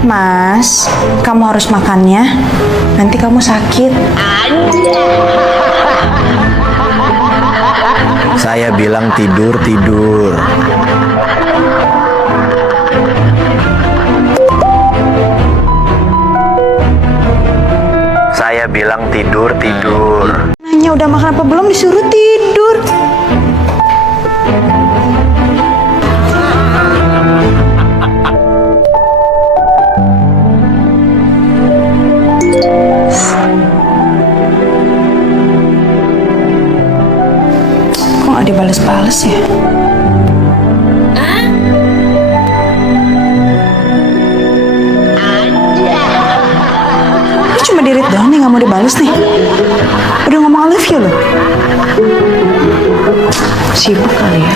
Mas, kamu harus makannya. Nanti kamu sakit. Saya bilang tidur. Saya bilang tidur. Nanya udah makan apa belum, disuruh tidur. Kok nggak dibales-bales ya? Ini cuma di read doang nih, nggak mau dibales nih. Udah ngomong I love you loh. Sibuk kali ya.